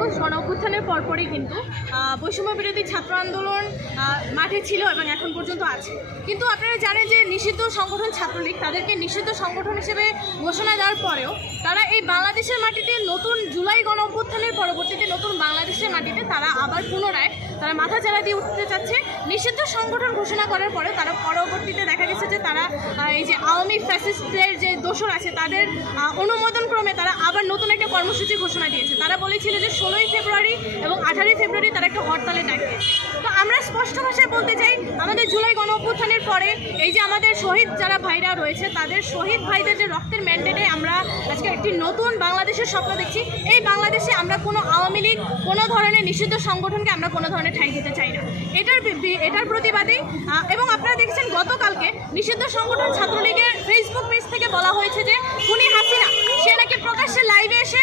August গণঅভ্যুত্থানের পরপরই কিন্তু বৈষম্য বিরোধী ছাত্র আন্দোলন মাঠে ছিল এবং এখন পর্যন্ত আছে। কিন্তু আপনারা জানেন যে নিষিদ্ধ সংগঠন ছাত্রলীগ তাদেরকে নিষিদ্ধ সংগঠন হিসেবে ঘোষণা দেওয়ার পরেও তারা এই বাংলাদেশের মাটিতে নতুন জুলাই গণঅভ্যুত্থানের পরবর্তীতে নতুন বাংলাদেশের মাটিতে তারা আবার পুনরায় তারা মাথা চাড়া দিয়ে উঠতে চাচ্ছে। নিষিদ্ধ সংগঠন ঘোষণা করার পরে তারা পরবর্তীতে দেখা গেছে যে তারা এই যে আওয়ামী ফ্যাসিস্টদের যে দোসর আছে তাদের অনুমোদন ক্রমে তারা আবার নতুন একটা কর্মসূচি ঘোষণা দিয়েছে। তারা বলেছিল যে 16ই ফেব্রুয়ারি এবং 18ই ফেব্রুয়ারি তারা একটা হরতালে ডাক দিয়েছে। তো আমরা স্পষ্ট ভাষায় বলতে চাই, আমাদের জুলাই গণঅভ্যুত্থানের পরে এই যে আমাদের শহীদ যারা ভাইরা রয়েছে তাদের শহীদ ভাইদের যে রক্তের ম্যান্ডেটে আমরা আজকে একটি নতুন বাংলাদেশের স্বপ্ন দেখছি। এই বাংলাদেশে আমরা কোনো আওয়ামী লীগ কোনো ধরনের নিষিদ্ধ সংগঠনকে আমরা কোনো ধরনের ঠাঁই দিতে চাই না। এটার প্রতিবাদেই এবং আপনারা দেখেছেন গতকালকে নিষিদ্ধ সংগঠন ছাত্রলীগের ফেসবুক পেজ থেকে বলা হয়েছে যে খুনি হাসিনা সে নাকি প্রকাশ্যে লাইভে এসে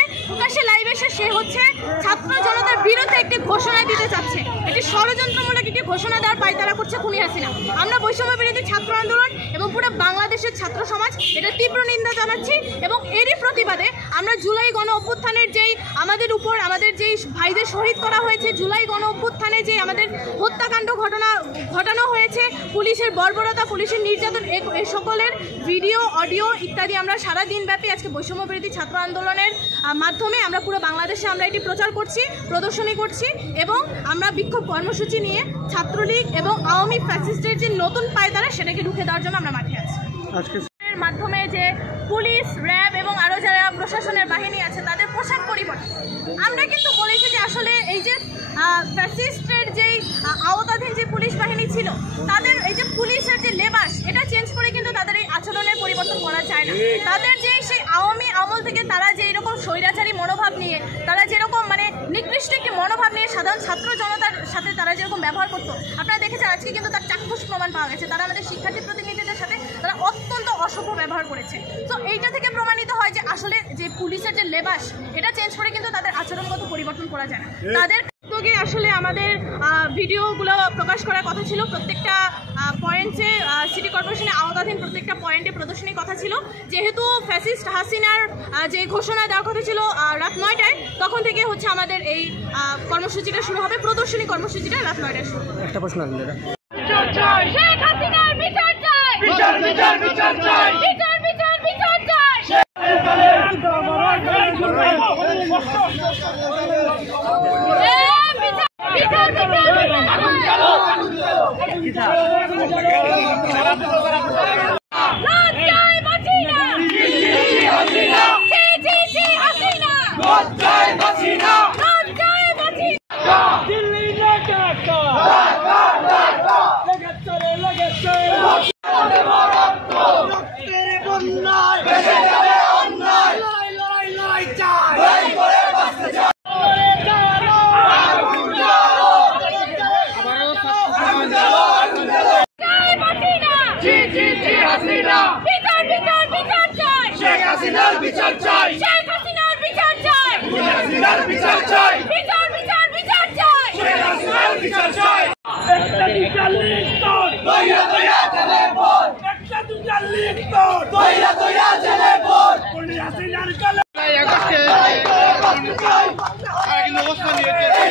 সে হচ্ছে ছাত্র জনতার বিরুদ্ধে একটি ঘোষণা দিতে চাচ্ছে, একটি ষড়যন্ত্রমূলক একটি ঘোষণা দেওয়ার পায়তারা করছে খুনি হাসিনা। আমরা বৈষম্য বিরোধী ছাত্র আন্দোলন এবং পুরো বাংলাদেশের ছাত্র সমাজ এটা তীব্র নিন্দা জানাচ্ছি এবং এরই প্রতিবাদে আমরা জুলাই গণ অভ্যুত্থানের যেই আমাদের উপর আমাদের যেই ভাইদের শহীদ করা হয়েছে, জুলাই গণ অভ্যুত্থানে যে আমাদের হত্যাকাণ্ড ঘটানো হয়েছে, পুলিশের বর্বরতা, পুলিশের নির্যাতন, এ সকলের ভিডিও অডিও ইত্যাদি আমরা সারা দিনব্যাপী আজকে বৈষম্য বিরোধী ছাত্র আন্দোলনের মাধ্যমে আমরা পুরো বাংলাদেশে আমরা এটি প্রচার করছি, প্রদর্শনী করছি এবং আমরা বিক্ষোভ কর্মসূচি নিয়ে ছাত্রলীগ এবং আওয়ামী ফ্যাসিস্টের যে নতুন পায়তারা সেটাকে রুখে দেওয়ার জন্য আমরা মাঠে আছি। মাধ্যমে যে পুলিশ, র্যাব এবং আরও যারা প্রশাসনের বাহিনী আছে তাদের পোশাক পরিবর্তন, আমরা কিন্তু বলেছি যে আসলে এই যে ফ্যাসিস্টের যেই আওতাধীন যে পুলিশ বাহিনী ছিল তাদের এই যে পুলিশের যে লেবাস এটা চেঞ্জ করে কিন্তু তাদের এই আচরণের পরিবর্তন করা যায় না। তাদের যে সেই আওয়ামী আমল থেকে তারা যে এরকম স্বৈরাচারী মনোভাব নিয়ে তারা যেরকম মানে নিকৃষ্ট একটি মনোভাব নিয়ে সাধারণ ছাত্র জনতার সাথে তারা যেরকম ব্যবহার করতো আপনারা দেখেছেন, আজকে কিন্তু তার চাক্ষুষ প্রমাণ পাওয়া গেছে। তারা আমাদের শিক্ষার্থী প্রতিনিধিদের সাথে তারা অত্যন্ত অসভ্য ব্যবহার করেছে। তো এইটা থেকে প্রমাণিত হয় যে আসলে যে পুলিশের যে লেবাস এটা চেঞ্জ করে কিন্তু তাদের আচরণগত পরিবর্তন করা যায় না। তাদের উদ্যোগে আসলে আমাদের ভিডিওগুলো প্রকাশ করার কথা ছিল, প্রত্যেকটা পয়েন্টে সিটি কর্পোরেশনের আওতাধীন প্রত্যেকটা পয়েন্টে প্রদর্শনীর কথা ছিল। যেহেতু ফ্যাসিস্ট হাসিনার যে ঘোষণা দেওয়ার কথা ছিল রাত 9টায়, তখন থেকে হচ্ছে আমাদের এই কর্মসূচিটা শুরু হবে, প্রদর্শনী কর্মসূচিটা রাত 9টায় শুরু হবে। একটা প্রশ্ন শেখ হাসিনার বিচার চাই, বিচার বিচার বিচার চাই, বিচার বিচার বিচার চাই। বিচার চাই, শেখ হাসিনার বিচার চাই, হাসিনার বিচার চাই, বিচার বিচার বিচার চাই, শেখ হাসিনার বিচার চাই। একটা বিচার লিখতো দইয়া দইয়া জেলে পড়, একটা বিচার লিখতো দইয়া দইয়া জেলে পড়, পুনি হাসিনার গলা আগস্টে আরেক অবস্থা নিয়েছে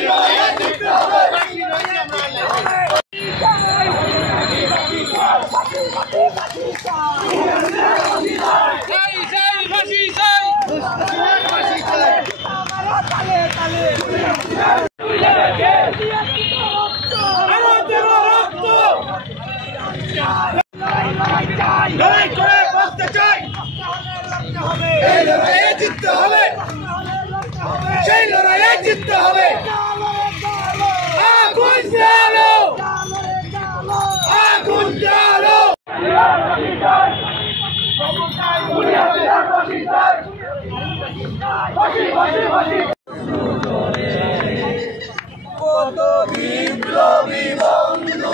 জিততে হবে, সেই লড়াইয়ে জিততে হবে। আগুন জ্বালো, আগুন জ্বালো, কত বিপ্লবী বন্ধু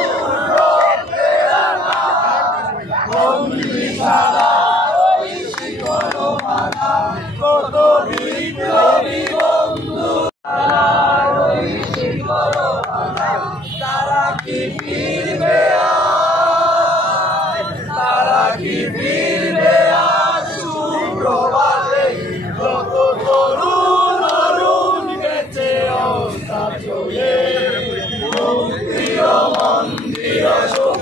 কত বিপ্লবী বন্ধু তারা কি ফিরবে, তারা কি ফিরবে আজ সুপ্রভাতে, কত তরুণ মুক্তির মন্দির